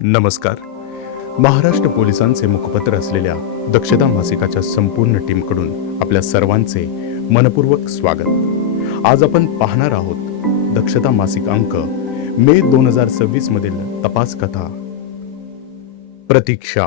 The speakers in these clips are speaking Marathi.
नमस्कार. महाराष्ट्र पोलिसांचे मुखपत्र असलेल्या दक्षता मासिकाच्या संपूर्ण टीमकडून आपल्या सर्वांचे मनपूर्वक स्वागत. आज आपण पाहणार आहोत दक्षता मासिक अंक मे 2026 मधील तपास कथा. प्रतीक्षा.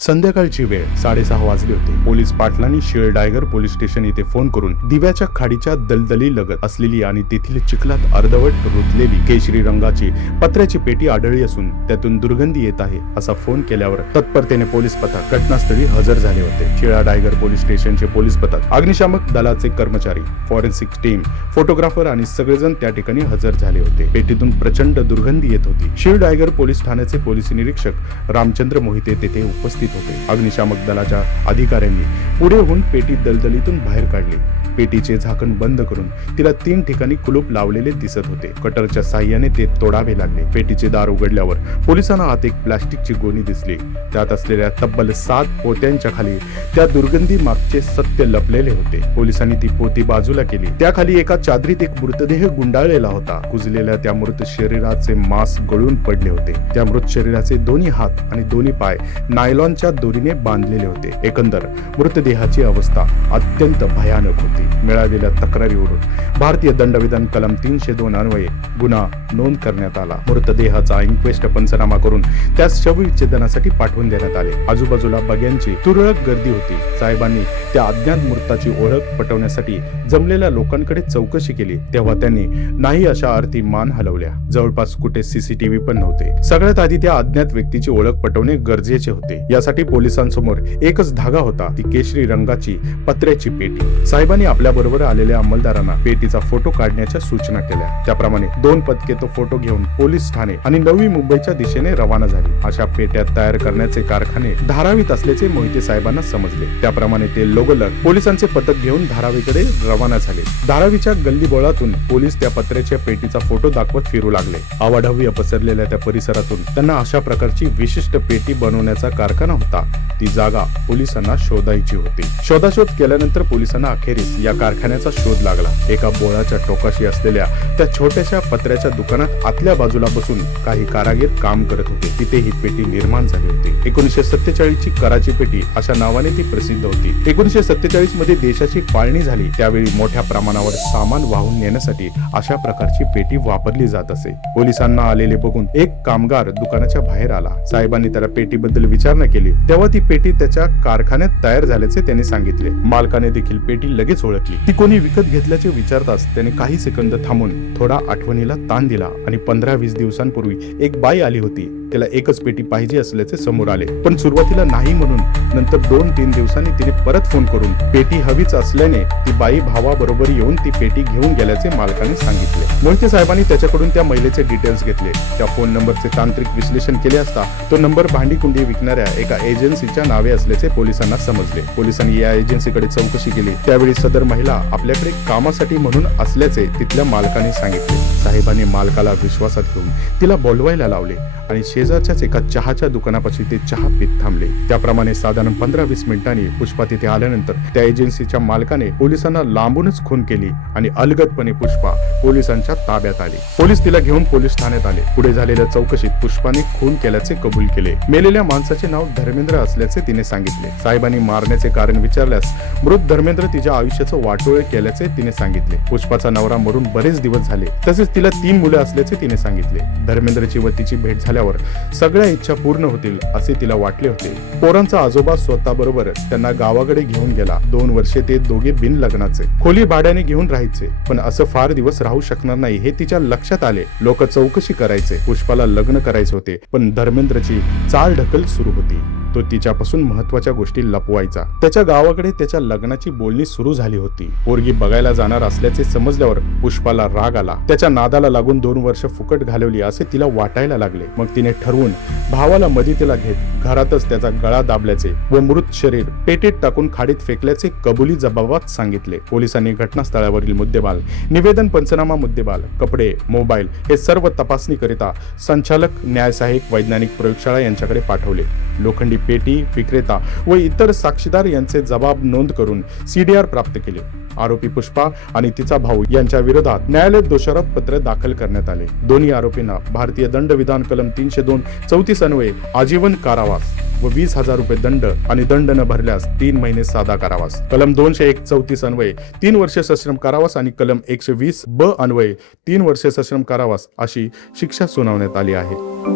संध्याकाळची वेळ 6:30 वाजले होते. पोलीस पाटलांनी शिळडायगर पोलीस स्टेशन येथे फोन करून दिव्याच्या खाडीच्या दलदली लगत असलेली आणि तेथील चिखलात अर्धवट रुतलेली केशरी रंगाची पत्र्याची पेटी आढळली असून त्यातून दुर्गंधी येत आहे असा फोन केल्यावर तत्परतेने पोलीस पथक घटनास्थळी हजर झाले होते. शिळाडायगर पोलीस स्टेशनचे पोलीस पथक, अग्निशामक दलाचे कर्मचारी, फॉरेन्सिक टीम, फोटोग्राफर आणि सगळेजण त्या ठिकाणी हजर झाले होते. पेटीतून प्रचंड दुर्गंधी येत होती. शिळडायगर पोलीस ठाण्याचे पोलीस निरीक्षक रामचंद्र मोहिते तेथे उपस्थित होते. अग्निशामक दलाच्या अधिकाऱ्यांनी पुढे होऊन पेटी दलदलीतून बाहेर काढली. पेटीचे झाकण बंद करून तिला 3 ठिकाणी कुलूप लावलेले दिसत होते. कटरच्या साह्याने ते तोडावे लागले. पेटीचे दार उघडल्यावर पोलिसांना आत एक प्लास्टिकची गोणी दिसली. त्यात असलेल्या तब्बल 7 पोत्यांच्या खाली त्या दुर्गंधी मागचे सत्य लपलेले होते. पोलिसांनी ती पोती बाजूला केली. त्याखाली एका चादरीत एक मृतदेह गुंडाळलेला होता. कुजलेल्या त्या मृत शरीराचे मांस गळून पडले होते. त्या मृत शरीराचे दोन्ही हात आणि दोन्ही पाय नायलॉनच्या दोरीने बांधलेले होते. एकंदर मृतदेहाची अवस्था अत्यंत भयानक होती. मिळालेल्या तक्रारीवरून भारतीय दंडविधान कलम 302 अन्वये गुन्हा नोंद करण्यात आला. मृतदेहाचा इन्क्वेस्ट पंचनामा करून त्यास शवविच्छेदनासाठी पाठवून देण्यात आले. आजूबाजूला बघ्यांची तुरळक गर्दी होती. साहेबांनी त्या अज्ञात मृताची ओळख पटवण्यासाठी जमलेल्या लोकांकडे चौकशी केली तेव्हा त्यांनी नाही अशा अर्थी मान हलवल्या. जवळपास कुठे सीसीटीव्ही पण नव्हते. सगळ्यात आधी त्या अज्ञात व्यक्तीची ओळख पटवणे गरजेचे होते. यासाठी पोलिसांसमोर एकच धागा होता, ती केशरी रंगाची पत्र्याची पेटी. साहेबांनी आपल्या बरोबर आलेल्या अंमलदारांना पेटीचा फोटो काढण्याच्या सूचना केल्या. त्याप्रमाणे 2 पथके तो फोटो घेऊन पोलीस ठाणे आणि नवी मुंबईच्या दिशेने रवाना झाली. अशा पेट्या तयार करण्याचे कारखाने धारावीत असल्याचे मोहिते साहेबांना समजले. त्याप्रमाणे ते लगोलग पोलिसांचे पथक घेऊन धारावीकडे रवाना झाले. धारावीच्या गल्लीबोळातून पोलीस त्या पत्र्याच्या पेटीचा फोटो दाखवत फिरू लागले. आवाढव्य पसरलेल्या त्या परिसरातून त्यांना अशा प्रकारची विशिष्ट पेटी बनवण्याचा कारखाना होता. ती जागा पोलिसांना शोधायची होती. शोधाशोध केल्यानंतर पोलिसांना अखेरीस या कारखान्याचा शोध लागला. एका बोळाच्या टोकाशी असलेल्या त्या छोट्याशा पत्र्याच्या दुकानात आतल्या बाजूला बसून काही कारागीर काम करत होते. तिथे ही पेटी निर्माण झाली होती. 1947 ची कराची पेटी अशा नावाने ती प्रसिद्ध होती. 1947 मध्ये देशाची फाळणी झाली. त्यावेळी मोठ्या प्रमाणावर सामान वाहून नेण्यासाठी अशा प्रकारची पेटी वापरली जात असे. पोलिसांना आलेले बघून एक कामगार दुकानाच्या बाहेर आला. साहेबांनी त्याला पेटीबद्दल विचारणा केली तेव्हा ती पेटी त्याच्या कारखान्यात तयार झाल्याचे त्याने सांगितले. मालकाने देखील पेटी लगेच ओळखली. ती कोणी विकत घेतल्याचे विचारताच त्याने काही सेकंद थांबून थोडा आठवणीला ताण दिला आणि 15-20 दिवसांपूर्वी एक बाई आली होती. त्याला एकच पेटी पाहिजे असल्याचे समोर आले. पण सुरुवातीला नाही म्हणून नंतर 2-3 दिवसांनी तिने परत फोन करून पेटी हवीच असल्याने ती बाई भावाबरोबर येऊन ती पेटी घेऊन गेल्याचे मालकाने सांगितले. मोहिते साहेबांनी त्याच्याकडून त्या महिलेचे डिटेल्स घेतले. त्या फोन नंबरचे तांत्रिक विश्लेषण केले असता तो नंबर भांडी-कुंडी विकणाऱ्या एका एजन्सीच्या नावे असल्याचे पोलिसांना समजले. पोलिसांनी या एजन्सीकडे चौकशी केली. त्यावेळी सदर महिला आपल्याकडे कामासाठी म्हणून असल्याचे तिथल्या मालकाने सांगितले. साहेबांनी मालकाला विश्वासात घेऊन तिला बोलवायला लावले आणि शेजारच्याच एका चहाच्या दुकानापाशी ते चहा पीत थांबले. त्याप्रमाणे साधारण 15-20 मिनिटांनी पुष्पा तिथे आल्यानंतर त्या एजन्सीच्या मालकाने पोलिसांना लांबूनच खून केली आणि अलगदपणे पुष्पा पोलिसांच्या ताब्यात आली. पोलीस तिला घेऊन पोलीस ठाण्यात आले. पुढे झालेल्या चौकशीत पुष्पाने खून केल्याचे कबूल केले. मेलेल्या माणसाचे नाव धर्मेंद्र असल्याचे तिने सांगितले. साहेबांनी मारण्याचे कारण विचारल्यास मृत धर्मेंद्र तिच्या आयुष्याचं वाटोळे केल्याचे तिने सांगितले. पुष्पाचा नवरा मरून बरेच दिवस झाले. तसेच तिला 3 मुले असल्याचे तिने सांगितले. धर्मेंद्रची व तिची भेट झाल्यावर सगळ्या इच्छा पूर्ण होतील असे तिला वाटले होते. पोरांचा आजोबा स्वतःबरोबर त्यांना गावाकडे घेऊन गेला. 2 वर्षे ते दोघे बिन लग्नाचे खोली भाड्याने घेऊन राहायचे. पण असं फार दिवस राहू शकणार नाही हे तिच्या लक्षात आले. लोक चौकशी करायचे. पुष्पाला लग्न करायचे होते पण धर्मेंद्रची चालढकल सुरू होती. तो तिच्यापासून महत्वाच्या गोष्टी लपवायचा. त्याच्या गावाकडे त्याच्या लग्नाची बोलणी सुरू झाली होती. पोरगी बघायला जाणार असल्याचे समजल्यावर पुष्पाला राग आला. त्याच्या नादाला लागून 2 वर्ष फुकट घालवली असे तिला वाटायला लागले. मग तिने ठरवून भावाला मदतीला घेत घरातच त्याचा गळा दाबल्याचे व मृत शरीर पेटीत टाकून खाडीत फेकल्याचे कबुली जबाबात सांगितले. पोलिसांनी घटनास्थळावरील मुद्देमाल, निवेदन, पंचनामा मुद्देमाल, कपडे, मोबाईल हे सर्व तपासणीकरिता संचालक, न्यायसहाय्यक वैज्ञानिक प्रयोगशाळा यांच्याकडे पाठवले. लोखंडी पेटी विक्रेता व इतर साक्षीदार यांचे जबाब नोंद करून CDR प्राप्त केले. आरोपी पुष्पा आणि तिचा भाऊ यांच्या विरोधात न्यायालयात दोषारोप पत्र दाखल करण्यात आले. दोन्ही आरोपींना भारतीय दंड विधान कलम 302 34 अन्वये आजीवन कारावास व 20,000 रुपये दंड आणि दंड न भरल्यास 3 महिने साधा कारावास, कलम 201 34 अन्वये 3 वर्षे सश्रम कारावास आणि कलम 120 ब अन्वये 3 वर्षे सश्रम कारावास अशी शिक्षा सुनावण्यात आली आहे.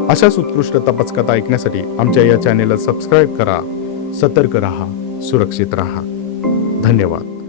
अशाच उत्कृष्ट तपास कथा ऐकण्यासाठी आमच्या या चॅनेलला सबस्क्राईब करा. सतर्क रहा, सुरक्षित रहा. धन्यवाद.